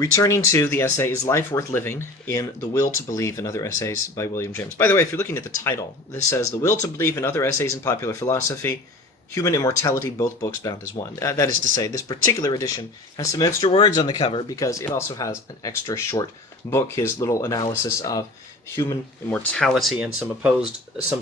Returning to the essay, Is Life Worth Living? In The Will to Believe and Other Essays by William James. By the way, if you're looking at the title, this says The Will to Believe and Other Essays in Popular Philosophy, Human Immortality, both books bound as one. That is to say, this particular edition has some extra words on the cover because it also has an extra short book, his little analysis of human immortality and some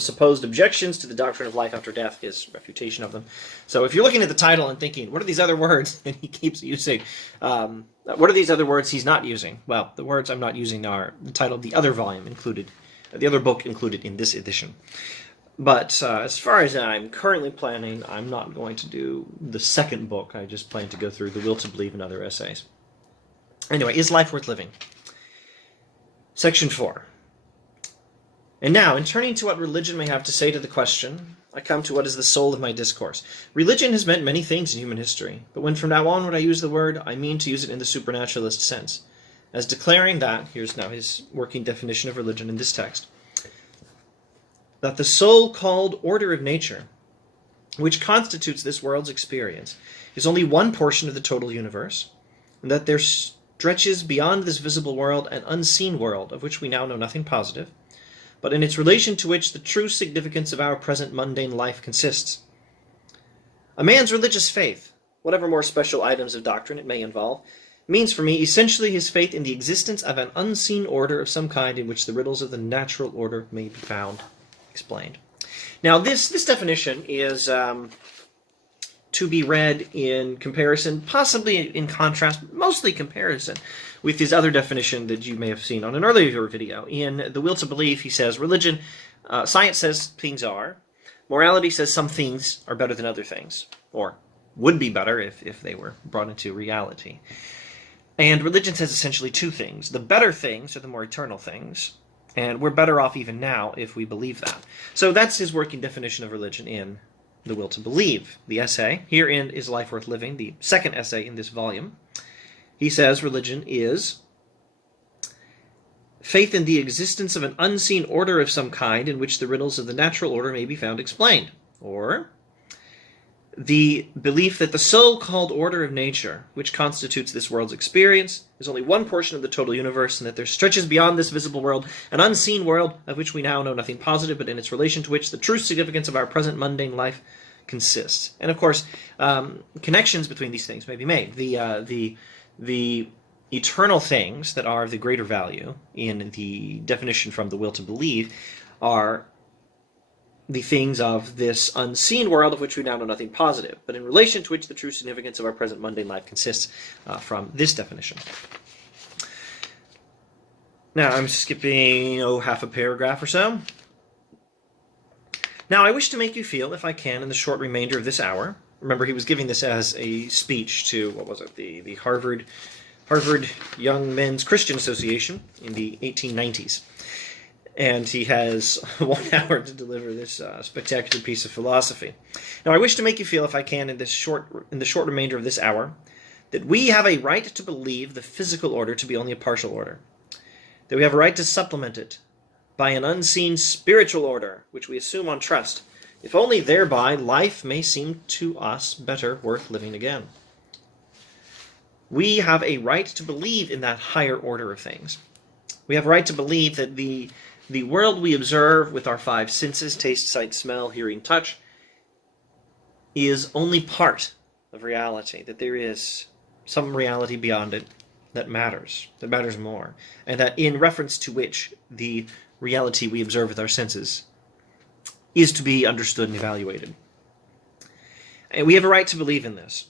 supposed objections to the doctrine of life after death, his refutation of them. So if you're looking at the title and thinking, what are these other words? And he keeps using, what are these other words he's not using? Well, the words I'm not using are the title of the other volume included, the other book included in this edition. But as far as I'm currently planning, I'm not going to do the second book. I just plan to go through The Will to Believe and Other Essays. Anyway, Is Life Worth Living? Section 4. And now, in turning to what religion may have to say to the question, I come to what is the soul of my discourse. Religion has meant many things in human history, but when from now on when I use the word, I mean to use it in the supernaturalist sense, as declaring that, here's now his working definition of religion in this text, that the so-called order of nature, which constitutes this world's experience, is only one portion of the total universe, and that there stretches beyond this visible world an unseen world, of which we now know nothing positive, but in its relation to which the true significance of our present mundane life consists. A man's religious faith, whatever more special items of doctrine it may involve, means for me essentially his faith in the existence of an unseen order of some kind in which the riddles of the natural order may be found explained. Now this definition is to be read in comparison, possibly in contrast, mostly comparison, with his other definition that you may have seen on an earlier video. In The Will to Believe, he says, religion, science says things are, morality says some things are better than other things, or would be better if they were brought into reality. And religion says essentially two things. The better things are the more eternal things, and we're better off even now if we believe that. So that's his working definition of religion in The Will to Believe. The essay, herein Is Life Worth Living, the second essay in this volume. He says religion is faith in the existence of an unseen order of some kind in which the riddles of the natural order may be found explained. Or the belief that the so-called order of nature, which constitutes this world's experience, is only one portion of the total universe, and that there stretches beyond this visible world an unseen world of which we now know nothing positive, but in its relation to which the true significance of our present mundane life consists. And of course, connections between these things may be made. The eternal things that are of the greater value in the definition from The Will to Believe are the things of this unseen world of which we now know nothing positive, but in relation to which the true significance of our present mundane life consists from this definition. Now, I'm skipping, half a paragraph or so. Now, I wish to make you feel, if I can, in the short remainder of this hour. Remember, he was giving this as a speech to, the Harvard Young Men's Christian Association in the 1890s. And he has 1 hour to deliver this spectacular piece of philosophy. Now, I wish to make you feel, if I can, in the short remainder of this hour, that we have a right to believe the physical order to be only a partial order, that we have a right to supplement it by an unseen spiritual order, which we assume on trust, if only thereby life may seem to us better worth living again. We have a right to believe in that higher order of things. We have a right to believe that the world we observe with our 5 senses, taste, sight, smell, hearing, touch, is only part of reality, that there is some reality beyond it that matters more, and that in reference to which the reality we observe with our senses is to be understood and evaluated. And we have a right to believe in this.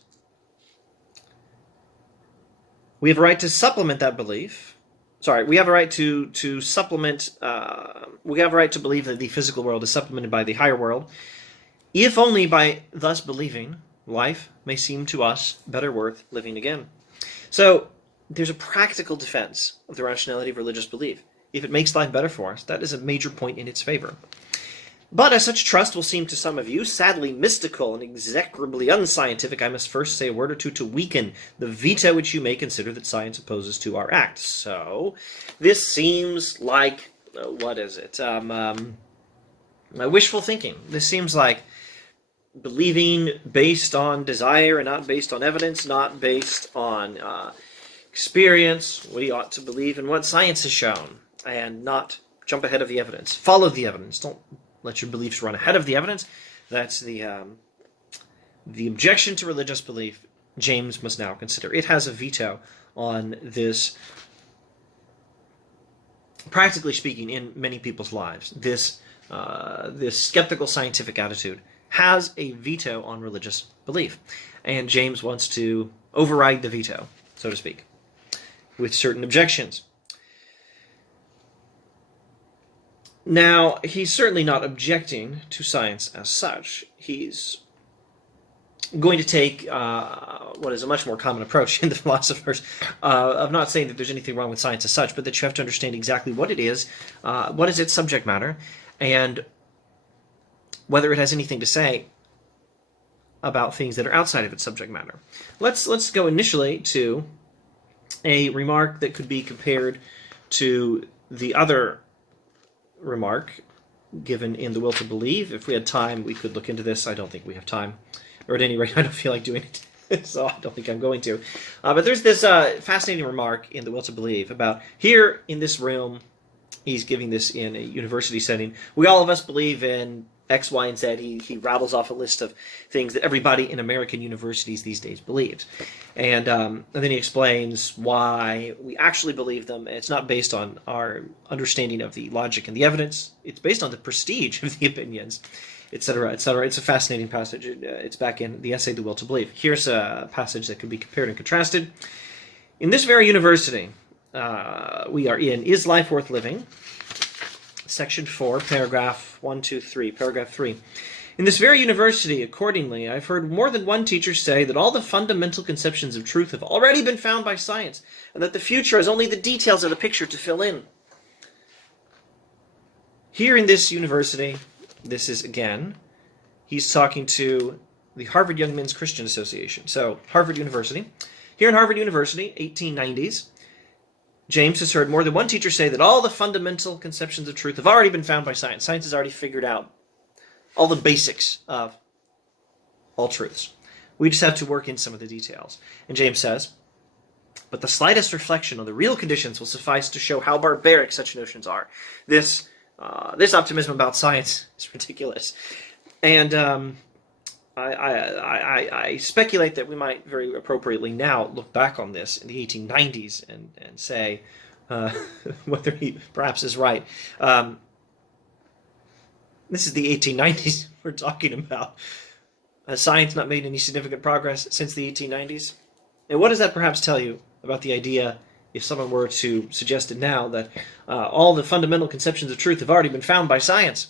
We have a right to supplement that belief. We have a right to supplement, we have a right to believe that the physical world is supplemented by the higher world, if only by thus believing life may seem to us better worth living again. So there's a practical defense of the rationality of religious belief. If it makes life better for us, that is a major point in its favor. But as such trust will seem to some of you sadly mystical and execrably unscientific, I must first say a word or two to weaken the veto which you may consider that science opposes to our act. So, this seems like, wishful thinking. This seems like believing based on desire and not based on evidence, not based on experience, we ought to believe in what science has shown and not jump ahead of the evidence. Follow the evidence. Don't let your beliefs run ahead of the evidence. That's the objection to religious belief James must now consider. It has a veto on this, practically speaking, in many people's lives. This skeptical scientific attitude has a veto on religious belief. And James wants to override the veto, so to speak, with certain objections. Now, he's certainly not objecting to science as such. He's going to take what is a much more common approach in the philosophers of not saying that there's anything wrong with science as such, but that you have to understand exactly what it is, what is its subject matter, and whether it has anything to say about things that are outside of its subject matter. Let's go initially to a remark that could be compared to the other remark given in The Will to Believe. If we had time, we could look into this. I don't think we have time. Or at any rate, I don't feel like doing it, so I don't think I'm going to. But there's this fascinating remark in The Will to Believe about here in this room, he's giving this in a university setting, we all of us believe in X, Y, and Z. He rattles off a list of things that everybody in American universities these days believes. And then he explains why we actually believe them. It's not based on our understanding of the logic and the evidence. It's based on the prestige of the opinions, etc., etc. It's a fascinating passage. It's back in the essay, The Will to Believe. Here's a passage that can be compared and contrasted. In this very university, we are in Is Life Worth Living? Section 4, paragraph 1, 2, 3, paragraph 3. In this very university, accordingly, I've heard more than one teacher say that all the fundamental conceptions of truth have already been found by science, and that the future has only the details of the picture to fill in. Here in this university, this is, again, he's talking to the Harvard Young Men's Christian Association. So, Harvard University. Here in Harvard University, 1890s, James has heard more than one teacher say that all the fundamental conceptions of truth have already been found by science. Science has already figured out all the basics of all truths. We just have to work in some of the details. And James says, but the slightest reflection on the real conditions will suffice to show how barbaric such notions are. This optimism about science is ridiculous. And I speculate that we might very appropriately now look back on this in the 1890s and say whether he perhaps is right. This is the 1890s we're talking about. Has science not made any significant progress since the 1890s? And what does that perhaps tell you about the idea, if someone were to suggest it now, that all the fundamental conceptions of truth have already been found by science?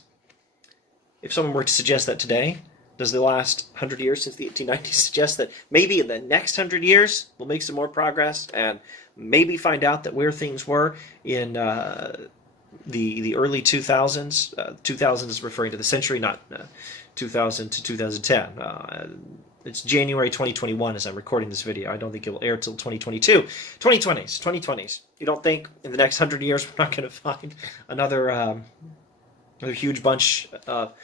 If someone were to suggest that today, does the last 100 years since the 1890s suggest that maybe in the next 100 years we'll make some more progress and maybe find out that where things were in the early 2000s, 2000 is referring to the century, not 2000 to 2010. It's January 2021 as I'm recording this video. I don't think it will air till 2022. 2020s. You don't think in the next 100 years we're not going to find another huge bunch of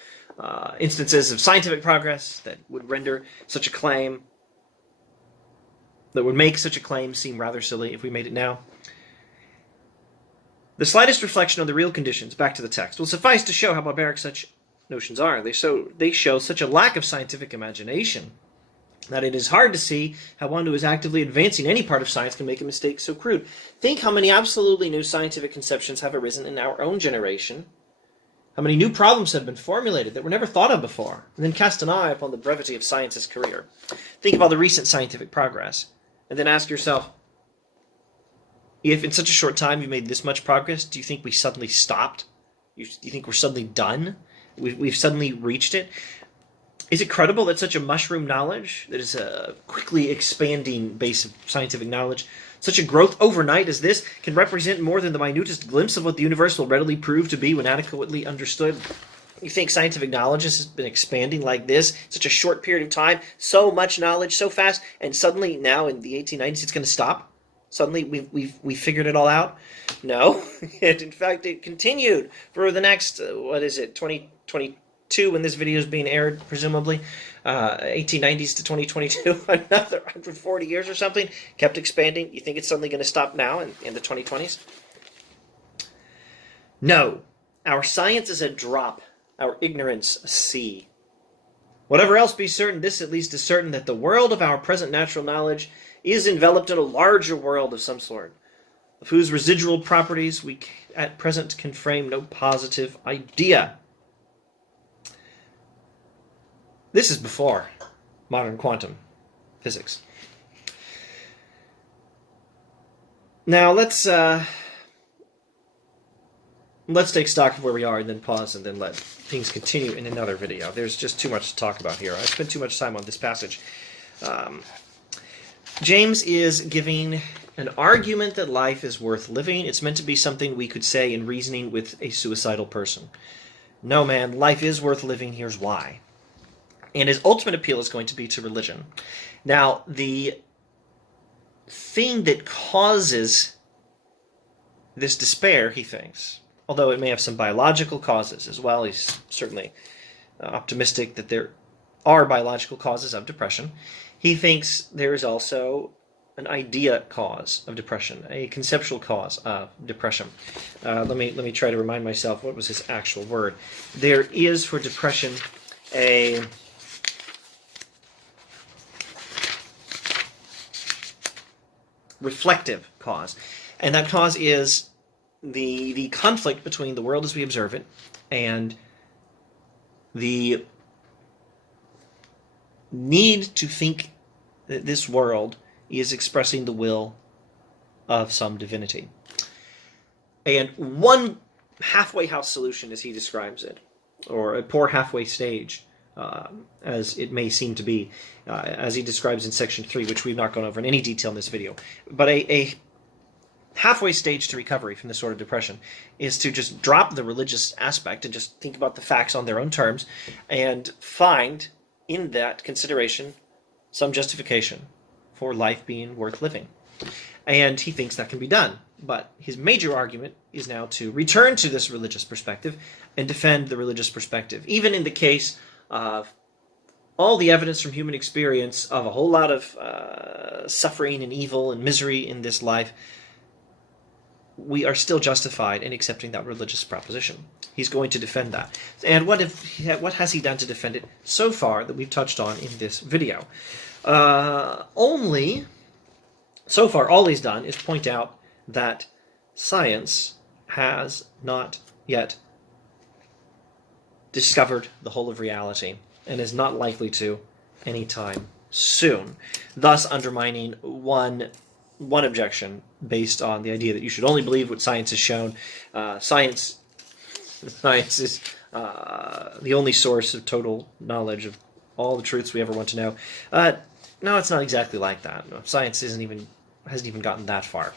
instances of scientific progress that would render such a claim, that would make such a claim seem rather silly if we made it now? The slightest reflection on the real conditions, back to the text, will suffice to show how barbaric such notions are. They show such a lack of scientific imagination that it is hard to see how one who is actively advancing any part of science can make a mistake so crude. Think how many absolutely new scientific conceptions have arisen in our own generation, how many new problems have been formulated that were never thought of before, and then cast an eye upon the brevity of science's career. Think of all the recent scientific progress, and then ask yourself, if in such a short time you've made this much progress, do you think we suddenly stopped? Do you think we're suddenly done? We've suddenly reached it? Is it credible that such a mushroom knowledge, that is a quickly expanding base of scientific knowledge, such a growth overnight as this, can represent more than the minutest glimpse of what the universe will readily prove to be when adequately understood? You think scientific knowledge has been expanding like this, such a short period of time, so much knowledge, so fast, and suddenly now in the 1890s it's going to stop? Suddenly we've figured it all out? No. And in fact, it continued for the next, 22 2022, when this video is being aired, presumably, 1890s to 2022, another 140 years or something, kept expanding. You think it's suddenly going to stop now in the 2020s? No. Our science is a drop, our ignorance a sea. Whatever else be certain, this at least is certain, that the world of our present natural knowledge is enveloped in a larger world of some sort, of whose residual properties we at present can frame no positive idea. This is before modern quantum physics. Now let's take stock of where we are and then pause and then let things continue in another video. There's just too much to talk about here. I spent too much time on this passage. James is giving an argument that life is worth living. It's meant to be something we could say in reasoning with a suicidal person. No, man, life is worth living. Here's why. And his ultimate appeal is going to be to religion. Now, the thing that causes this despair, he thinks, although it may have some biological causes as well, he's certainly optimistic that there are biological causes of depression. He thinks there is also an idea cause of depression, a conceptual cause of depression. Let me try to remind myself what was his actual word. There is for depression a reflective cause, and that cause is the conflict between the world as we observe it and the need to think that this world is expressing the will of some divinity. And one halfway house solution, as he describes it, or a poor halfway stage, as it may seem to be, as he describes in section 3, which we've not gone over in any detail in this video, but a halfway stage to recovery from this sort of depression is to just drop the religious aspect and just think about the facts on their own terms and find in that consideration some justification for life being worth living. And he thinks that can be done. But his major argument is now to return to this religious perspective and defend the religious perspective. Even in the case of all the evidence from human experience of a whole lot of suffering and evil and misery in this life, we are still justified in accepting that religious proposition. He's going to defend that. And what has he done to defend it so far that we've touched on in this video? So far, all he's done is point out that science has not yet discovered the whole of reality and is not likely to anytime soon, thus undermining one objection based on the idea that you should only believe what science has shown. Science is the only source of total knowledge of all the truths we ever want to know. No, it's not exactly like that. Science hasn't even gotten that far.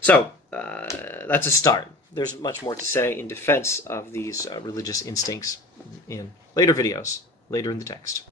So that's a start. There's much more to say in defense of these religious instincts in later videos, later in the text.